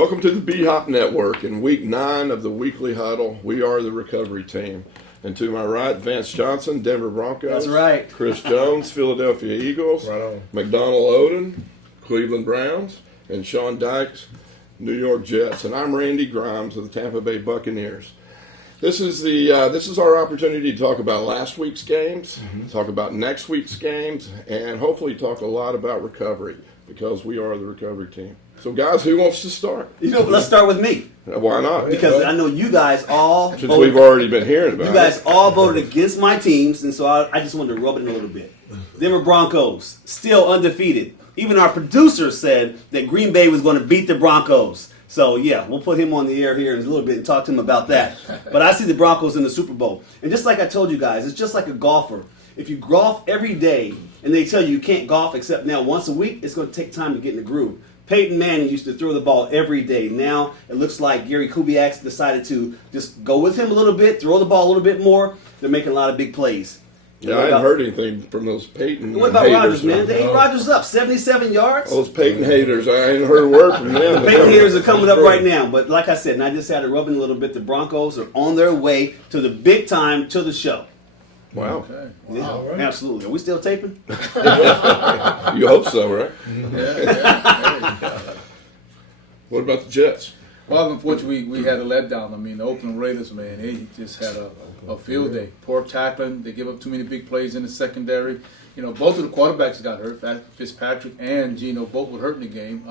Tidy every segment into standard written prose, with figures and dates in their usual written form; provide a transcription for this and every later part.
Welcome to the BHOPB Network. In week 9 of the Weekly Huddle, we are the recovery team. And to my right, Vance Johnson, Denver Broncos. That's right. Chris Jones, Philadelphia Eagles. Right on. McDonald, Oden-Cleveland Browns. And Sean Dykes, New York Jets. And I'm Randy Grimes of the Tampa Bay Buccaneers. This is our opportunity to talk about last week's games, talk about next week's games, and hopefully talk a lot about recovery because we are the recovery team. So, guys, who wants to start? Let's start with me. Why not? Because I know you guys all Since we've already been hearing about it. You guys all voted against my teams, and so I just wanted to rub it in a little bit. Denver Broncos, still undefeated. Even our producer said that Green Bay was going to beat the Broncos. So, yeah, we'll put him on the air here in a little bit and talk to him about that. But I see the Broncos in the Super Bowl. And just like I told you guys, it's just like a golfer. If you golf every day and they tell you can't golf except now once a week, it's going to take time to get in the groove. Peyton Manning used to throw the ball every day. Now it looks like Gary Kubiak decided to just go with him a little bit, throw the ball a little bit more. They're making a lot of big plays. Yeah, I hadn't heard anything from those Peyton What about haters, Rodgers, man? They ate Rodgers up, 77 yards. Those Peyton haters, I ain't heard a word from them. The Peyton haters are coming up right now. But like I said, and I just had to rub in a little bit, the Broncos are on their way to the big time, to the show. Wow. Okay. Yeah, All right. absolutely. Are we still taping? You hope so, right? Yeah. What about the Jets? Well, unfortunately, we had a letdown. I mean, the Oakland Raiders, man, they just had a field day. Poor tackling. They give up too many big plays in the secondary. You know, both of the quarterbacks got hurt. Fitzpatrick and Geno both were hurt in the game.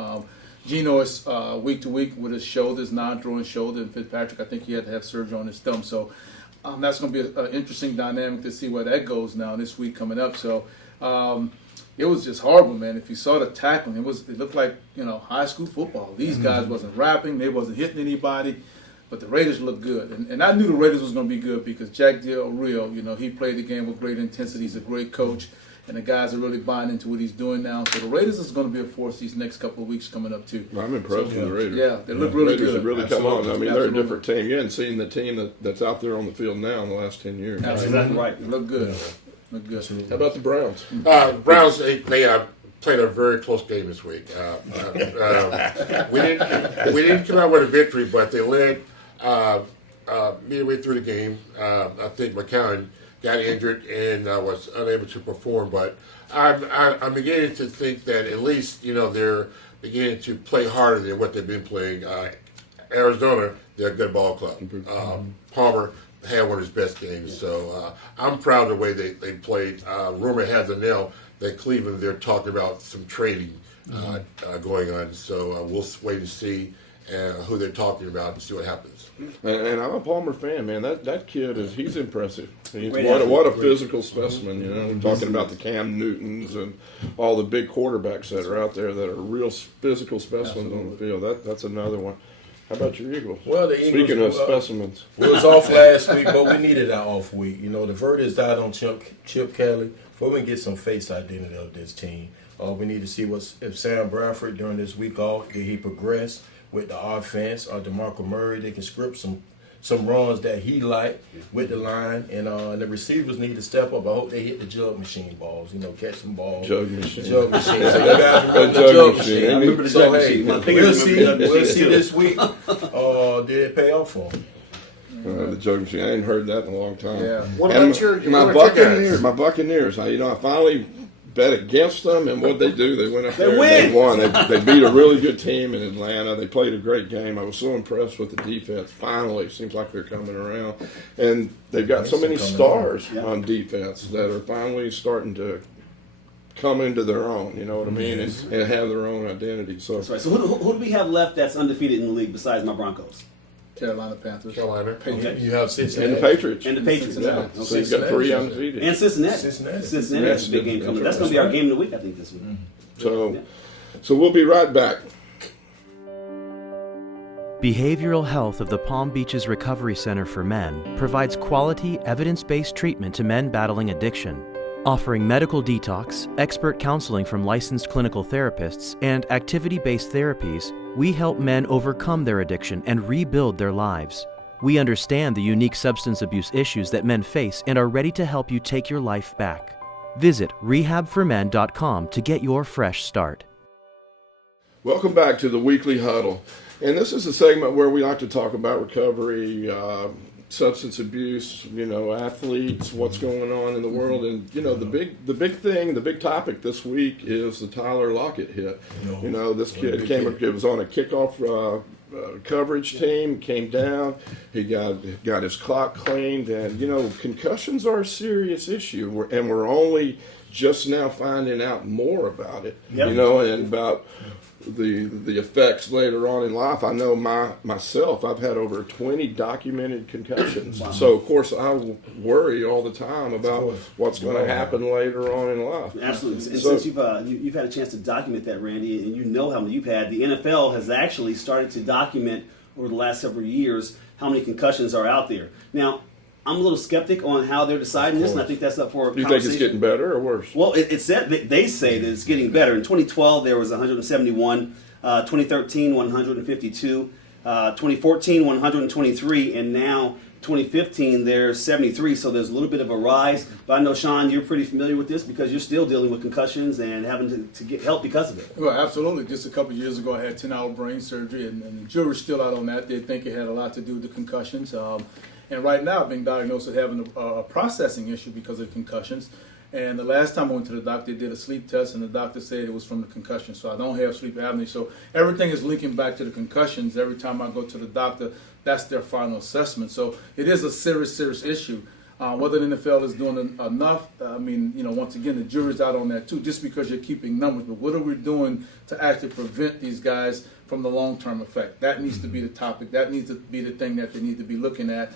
Geno is week to week with his shoulders, non-throwing shoulder, and Fitzpatrick, I think he had to have surgery on his thumb. So that's going to be an interesting dynamic to see where that goes now this week coming up. So it was just horrible, man. If you saw the tackling, it looked like, high school football. These guys wasn't rapping, they wasn't hitting anybody, but the Raiders looked good. And I knew the Raiders was going to be good because Jack Del Rio, he played the game with great intensity. He's a great coach, and the guys are really buying into what he's doing now. So the Raiders is going to be a force these next couple of weeks coming up too. I'm impressed with the Raiders. Yeah, they look really Raiders good. have really come on. I mean, they're a Absolutely. different team. You hadn't seen the team that's out there on the field now in the last 10 years. That's exactly right. They look good. Look good. How about the Browns? Browns, they played a very close game this week. We didn't come out with a victory, but they led midway through the game. I think McCown got injured and was unable to perform. But I'm beginning to think that at least they're beginning to play harder than what they've been playing. Arizona, they're a good ball club. Palmer had one of his best games, so I'm proud of the way they played. Rumor has it now that Cleveland, they're talking about some trading going on, so we'll wait and see who they're talking about and see what happens. And I'm a Palmer fan, man. That kid he's impressive. What a physical specimen, We're talking about the Cam Newtons and all the big quarterbacks that are out there that are real physical specimens on the field. That's another one. How about your Eagles? Well, the Eagles, Speaking of specimens. we was off last week, but we needed our off week. The verdict died on Chip Kelly. Before we can get some face identity of this team, we need to see if Sam Bradford during this week off, did he progress with the offense, or DeMarco Murray, they can script some runs that he liked with the line, and the receivers need to step up. I hope they hit the jug machine balls, catch some balls. Jug machine. Jug machine. So you guys remember the Jug jug machine. machine. I remember the So, jug hey, machine. My we'll fingers see. remember the jug We'll machine, see too. this week. Did it pay off for him? The jug machine. I hadn't heard that in a long time. Yeah. What And about your my what about your Buccaneers? guys? My Buccaneers. I finally bet against them, and what they do, they went up there win. and they won. They beat a really good team in Atlanta. They played a great game. I was so impressed with the defense. Finally, it seems like they're coming around, and they've got so many stars on defense that are finally starting to come into their own. You know what I mean, and have their own identity. So That's right. So who do we have left that's undefeated in the league besides my Broncos? Carolina Panthers. Carolina. Patriots. You have and Cincinnati. the Patriots. And the Patriots. Yeah. Okay. So you've got 3 undefeated. And Cincinnati. Cincinnati. That's a big game coming. That's going to be our game of the week, I think, this week. So we'll be right back. Behavioral Health of the Palm Beaches Recovery Center for Men provides quality, evidence-based treatment to men battling addiction. Offering medical detox, expert counseling from licensed clinical therapists, and activity-based therapies, we help men overcome their addiction and rebuild their lives. We understand the unique substance abuse issues that men face and are ready to help you take your life back. Visit rehabformen.com to get your fresh start. Welcome back to the Weekly Huddle. And this is a segment where we like to talk about recovery, substance abuse, athletes, what's going on in the world. And, the big topic this week is the Tyler Lockett hit. This kid it was on a kickoff coverage team, came down, he got his clock cleaned, and, concussions are a serious issue, and we're only just now finding out more about it, and about the effects later on in life. I know myself, I've had over 20 documented concussions. Wow. So, of course, I worry all the time about what's going to happen later on in life. Absolutely. And since you've had a chance to document that, Randy, and you know how many you've had, the NFL has actually started to document over the last several years how many concussions are out there. Now, I'm a little skeptic on how they're deciding this, and I think that's up for Do you think it's getting better or worse? Well, it said they say that it's getting better. In 2012, there was 171. 2013, 152. 2014, 123, and now 2015, there's 73. So there's a little bit of a rise. But I know, Sean, you're pretty familiar with this because you're still dealing with concussions and having to get help because of it. Well, absolutely. Just a couple of years ago, I had 10-hour brain surgery, and the jury's still out on that. They think it had a lot to do with the concussions. And right now, I've been diagnosed with having a processing issue because of concussions. And the last time I went to the doctor, they did a sleep test, and the doctor said it was from the concussion. So I don't have sleep apnea. So everything is linking back to the concussions. Every time I go to the doctor, that's their final assessment. So it is a serious issue. Whether the NFL is doing enough, once again, the jury's out on that too, just because you're keeping numbers. But what are we doing to actually prevent these guys from the long-term effect? That needs to be the topic. That needs to be the thing that they need to be looking at.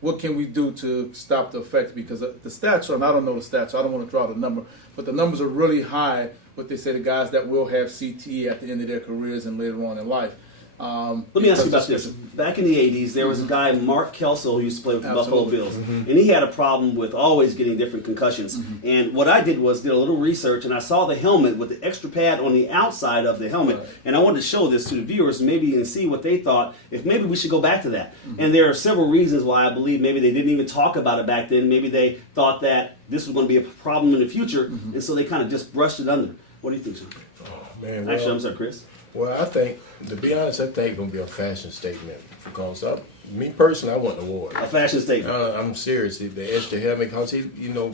What can we do to stop the effects? Because the stats are, and I don't know the stats, so I don't want to draw the number, but the numbers are really high, what they say, the guys that will have CTE at the end of their careers and later on in life. Let me ask you about this. Back in the 80s, there was a guy, Mark Kelso, who used to play with the Buffalo Bills. And he had a problem with always getting different concussions. And what I did was did a little research, and I saw the helmet with the extra pad on the outside of the helmet. And I wanted to show this to the viewers maybe and see what they thought, if maybe we should go back to that. And there are several reasons why I believe maybe they didn't even talk about it back then. Maybe they thought that this was going to be a problem in the future, and so they kind of just brushed it under. What do you think, Sean? Oh, man. Actually, I'm sorry, Chris. Well, I think, to be honest, I think it's going to be a fashion statement because me personally, I want the award. A fashion statement. I'm serious. The extra helmet, because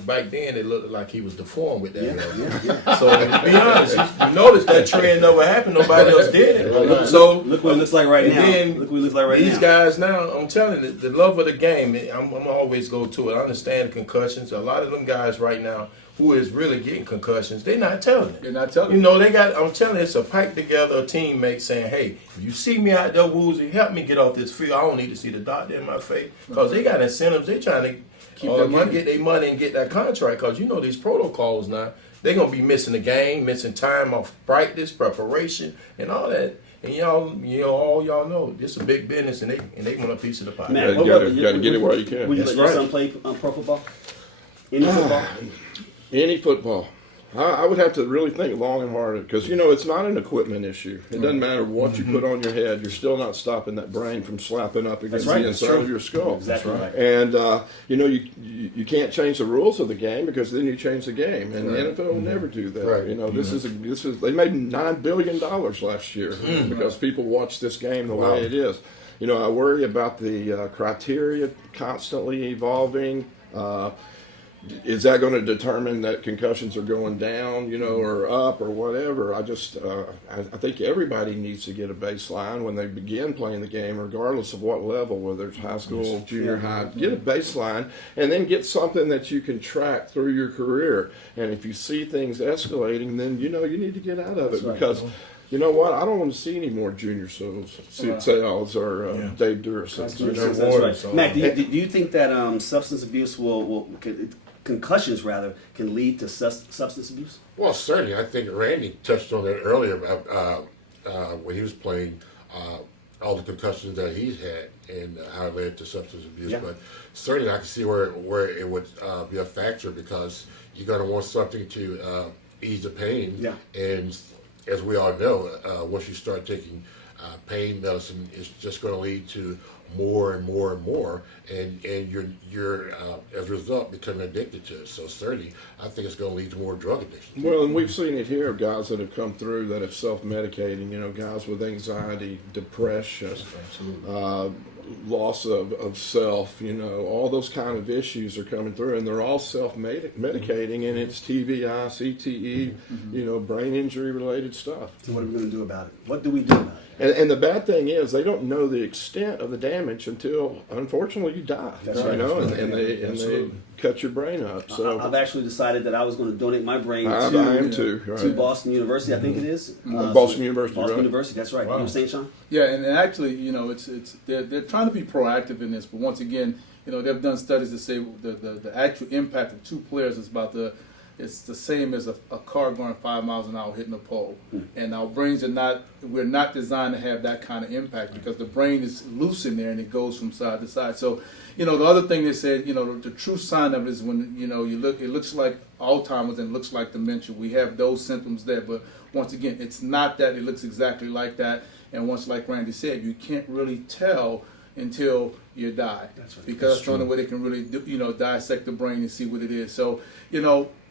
back then it looked like he was deformed with that helmet. Yeah. So to be honest, you notice that trend never happened. Nobody else did it. Right. So look what it looks like right now. Look what it looks like right now. These guys now, I'm telling you, the love of the game. I'm always go to it. I understand the concussions. A lot of them guys right now who is really getting concussions, they're not telling it. They're not telling it. I'm telling you, it's a pipe together, a teammate saying, hey, if you see me out there woozy, help me get off this field. I don't need to see the doctor in my face. Because they got incentives. They trying to get their money and get that contract. Because these protocols now, they're going to be missing the game, missing time off practice, preparation, and all that. And all y'all know, this is a big business, and they want a piece of the pie. Man, you got to get it while you can. Would you let your son play pro football? Any football? Any football. I would have to really think long and hard because, it's not an equipment issue. It doesn't matter what you put on your head. You're still not stopping that brain from slapping up against the inside of your skull. Exactly right. And, you can't change the rules of the game because then you change the game. And the NFL will never do that. Right. This is they made $9 billion last year because people watch this game the way it is. I worry about the criteria constantly evolving. Is that going to determine that concussions are going down, or up or whatever? I think everybody needs to get a baseline when they begin playing the game, regardless of what level, whether it's high school, junior high. Get a baseline and then get something that you can track through your career. And if you see things escalating, then, you need to get out of it because you know what? I don't want to see any more junior sales or Dave Duracell. Mac, do you think that substance abuse concussions can lead to substance abuse? Well, certainly. I think Randy touched on that earlier about when he was playing, all the concussions that he's had and how it led to substance abuse. Yeah. But certainly I can see where it would be a factor because you're going to want something to ease the pain. Yeah. And as we all know, once you start taking pain medicine is just going to lead to more and more and more, and you're as a result becoming addicted to it. So certainly, I think it's going to lead to more drug addiction. Well, and we've seen it here, guys that have come through that have self-medicating, guys with anxiety, depression, loss of self, all those kind of issues are coming through, and they're all self-medicating, and it's TBI, CTE, brain injury-related stuff. So what are we going to do about it? What do we do about it? And the bad thing is they don't know the extent of the damage until, unfortunately, you die. That's right. And they cut your brain up. So I've actually decided that I was going to donate my brain I am too. to Right. Boston University, I think it is. Boston University. Boston right? University, that's right. Wow. You were saying, Sean? Yeah, and actually, it's they're trying to be proactive in this, but once again, they've done studies that say the actual impact of two players is it's the same as a car going 5 miles an hour hitting a pole. And our brains we're not designed to have that kind of impact because the brain is loose in there and it goes from side to side. So, the other thing they said, the true sign of it is when, it looks like Alzheimer's and looks like dementia. We have those symptoms there, but once again, it's not that. It looks exactly like that. And once, like Randy said, you can't really tell until you die. That's right. Because that's the only way they can really dissect the brain and see what it is. So,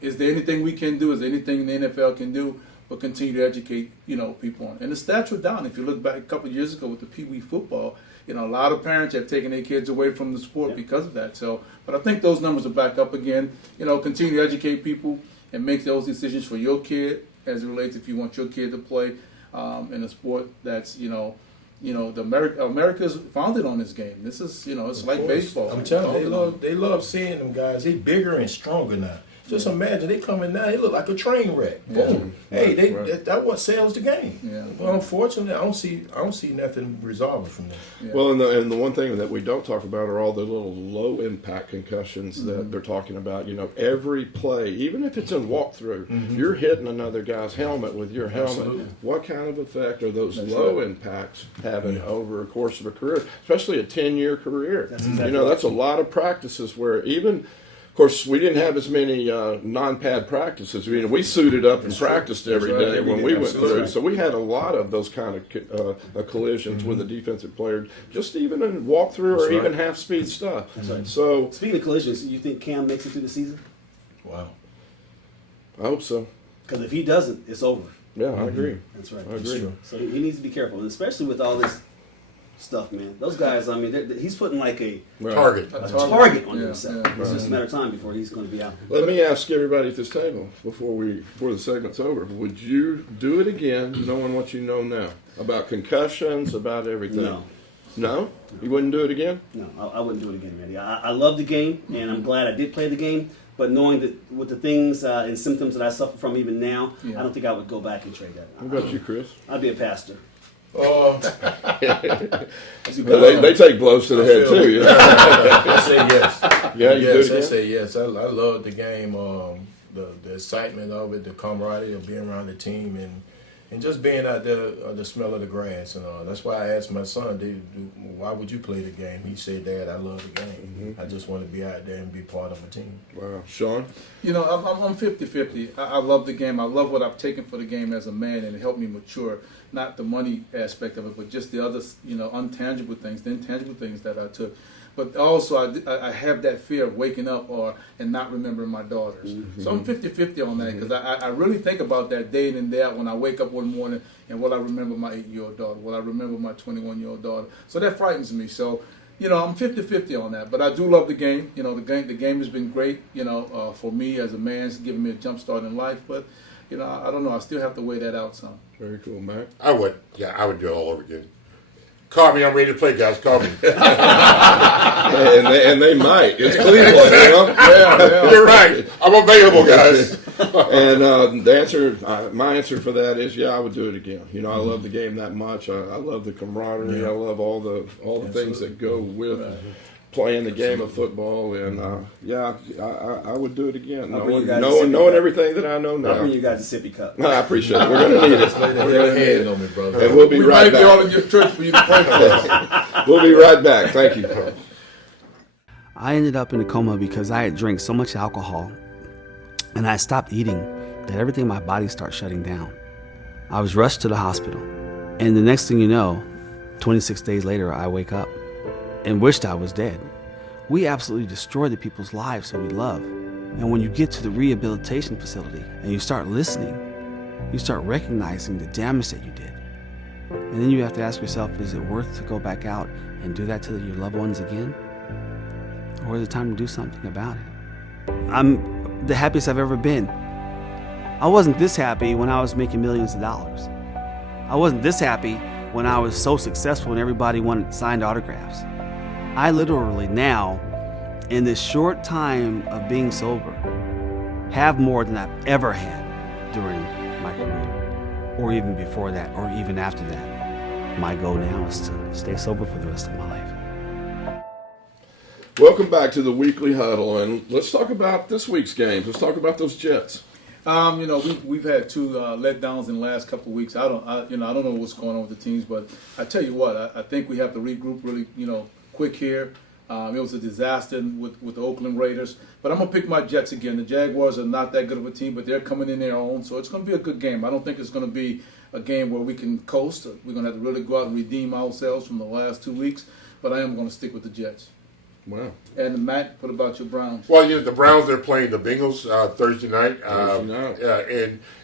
is there anything we can do? Is there anything the NFL can do? But continue to educate, people on. And the stats were down. If you look back a couple of years ago with the Pee Wee football, a lot of parents have taken their kids away from the sport because of that. So, but I think those numbers are back up again. Continue to educate people and make those decisions for your kid as it relates if you want your kid to play in a sport that's, America's founded on this game. This is, it's Of like course. baseball. I'm telling you, they love seeing them guys. They bigger and stronger now. Just imagine they coming now. They look like a train wreck. Boom. Right, Hey, right. that's what sells the game. Yeah. Well, unfortunately, I don't see nothing resolving from that. Yeah. Well, and the one thing that we don't talk about are all the little low impact concussions that they're talking about. Every play, even if it's in walkthrough, you're hitting another guy's helmet with your helmet. Absolutely. What kind of effect are those That's low right. impacts having over a course of a career, especially a 10-year career? That's exactly That's a lot of practices where even. Of course, we didn't have as many non-pad practices. We suited up and practiced every That's right. day Every when day. we went Absolutely. through. So we had a lot of those kind of collisions with the defensive player, just even in walkthrough or That's even right. half-speed stuff. That's right. So Speaking of collisions, you think Cam makes it through the season? Wow. I hope so. Because if he doesn't, it's over. Yeah, I agree. That's right. I agree. true. So he needs to be careful, and especially with all this stuff, man. Those guys, he's putting like a Right. Target. target on Yeah, himself. yeah. It's just a matter of time before he's going to be out. Let me ask everybody at this table before the segment's over. Would you do it again, knowing what you know now about concussions, about everything? No. No? You wouldn't do it again? No, I wouldn't do it again, Randy. I love the game, and I'm glad I did play the game. But knowing that with the things and symptoms that I suffer from even now, Yeah. I don't think I would go back and trade that. What about you, Chris? I'd be a pastor. They take blows to the head too. You know? I say yes. Yeah, you do yes, it I again? say yes. I love the game, the excitement of it, the camaraderie of being around the team, and just being out there, the smell of the grass. And that's why I asked my son, why would you play the game? He said, Dad, I love the game. I just want to be out there and be part of a team. Wow. Sean? I'm 50-50. I love the game. I love what I've taken for the game as a man, and it helped me mature. Not the money aspect of it, but just the other, intangible things, the intangible things that I took. But also, I have that fear of waking up and not remembering my daughters. So I'm 50-50 on that because I really think about that day in and day out when I wake up one morning and will I remember my 8-year-old daughter? Will I remember my 21-year-old daughter? So that frightens me. So, I'm 50-50 on that. But I do love the game. The game has been great, for me as a man. It's given me a jump start in life. But, I don't know. I still have to weigh that out some. Very cool, Mac. I would do it all over again. Call me, I'm ready to play, guys. Call me. and they might. It's Cleveland, You're right. I'm available, guys. And the answer, my answer for that is, I would do it again. I love the game that much. I love the camaraderie. Yeah. I love all the things that go with playing the game of football. And I would do it again. I'll bring you guys Knowing a sip. everything that I know I'll bring now. you guys a sippy cup. I appreciate it. We're going to need it. Lay your hand on me, brother. And we'll be We right might be all back. in your church for you to pray for us. We'll be right back. Thank you. I ended up in a coma because I had drank so much alcohol and I stopped eating that everything in my body started shutting down. I was rushed to the hospital. And the next thing you know, 26 days later, I wake up and wished I was dead. We absolutely destroy the people's lives that we love. And when you get to the rehabilitation facility and you start listening, you start recognizing the damage that you did. And then you have to ask yourself, is it worth to go back out and do that to your loved ones again? Or is it time to do something about it? I'm the happiest I've ever been. I wasn't this happy when I was making millions of dollars. I wasn't this happy when I was so successful and everybody wanted signed autographs. I literally now, in this short time of being sober, have more than I've ever had during my career, or even before that, or even after that. My goal now is to stay sober for the rest of my life. Welcome back to the Weekly Huddle, and let's talk about this week's games. Let's talk about those Jets. We've had two letdowns in the last couple of weeks. I don't know what's going on with the teams, but I tell you what, I think we have to regroup really, quick here. It was a disaster with the Oakland Raiders, but I'm gonna pick my Jets again. The Jaguars are not that good of a team, but they're coming in their own, so it's gonna be a good game. I don't think it's gonna be a game where we can coast. We're gonna have to really go out and redeem ourselves from the last 2 weeks, but I am gonna stick with the Jets. Wow. And Matt, what about your Browns? Well, the Browns are playing the Bengals Thursday night.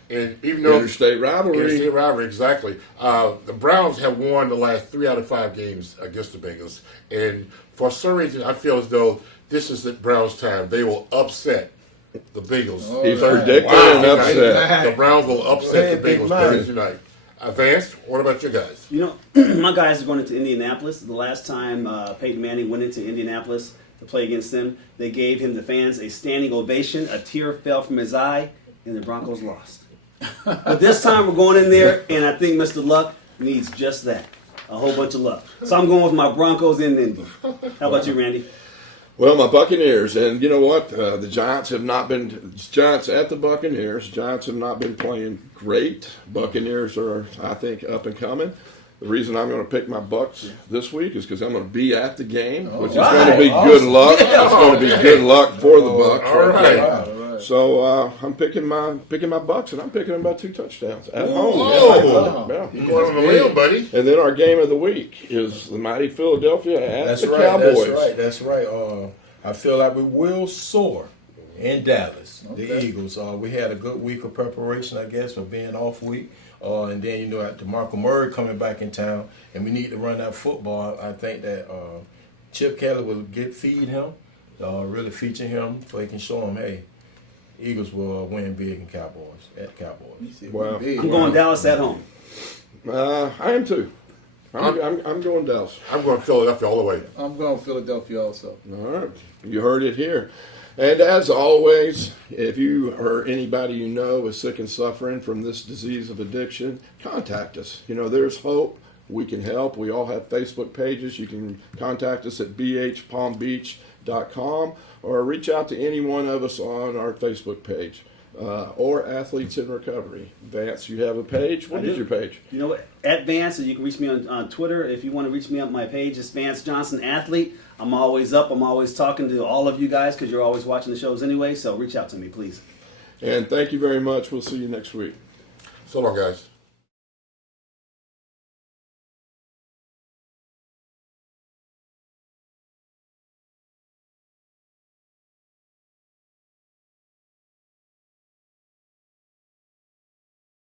And even though Interstate rivalry. Exactly. The Browns have won the last 3 out of 5 games against the Bengals, and for some reason, I feel as though this is the Browns' time. They will upset the Bengals. He's predicting an upset. The Browns will upset the Bengals Thursday night. Vance, what about your guys? My guys are going into Indianapolis. The last time Peyton Manning went into Indianapolis to play against them, they gave him, the fans, a standing ovation. A tear fell from his eye, and the Broncos lost. But this time we're going in there, and I think Mr. Luck needs just that. A whole bunch of luck. So I'm going with my Broncos in Indy. How about you, Randy? Well, my Buccaneers, and you know what? The Giants at the Buccaneers. Giants have not been playing great. Buccaneers are, I think, up and coming. The reason I'm going to pick my Bucs this week is because I'm going to be at the game, which is going to be good luck. It's going to be good luck for the Bucs. All right. Right. So I'm picking my Bucs, and I'm picking them by 2 touchdowns at home. Whoa. You're going on the limb, buddy. And then our game of the week is the mighty Philadelphia at the Cowboys. That's right. I feel like we will soar in Dallas. Okay. The Eagles. We had a good week of preparation, I guess, for being off week. And then, DeMarco Murray coming back in town, and we need to run that football. I think that Chip Kelly will feed him, really feature him so he can show him, hey, Eagles will win big in Cowboys. Wow. I'm going Dallas at home. I am too. I'm going Dallas. I'm going Philadelphia all the way. I'm going Philadelphia also. All right. You heard it here. And as always, if you or anybody you know is sick and suffering from this disease of addiction, contact us. There's hope. We can help. We all have Facebook pages. You can contact us at BHPalmBeach.com or reach out to any one of us on our Facebook page or Athletes in Recovery. Vance, you have a page? What is your page? At Vance, and you can reach me on Twitter. If you want to reach me on my page, it's Vance Johnson Athlete. I'm always up. I'm always talking to all of you guys because you're always watching the shows anyway, so reach out to me, please. And thank you very much. We'll see you next week. So long, guys.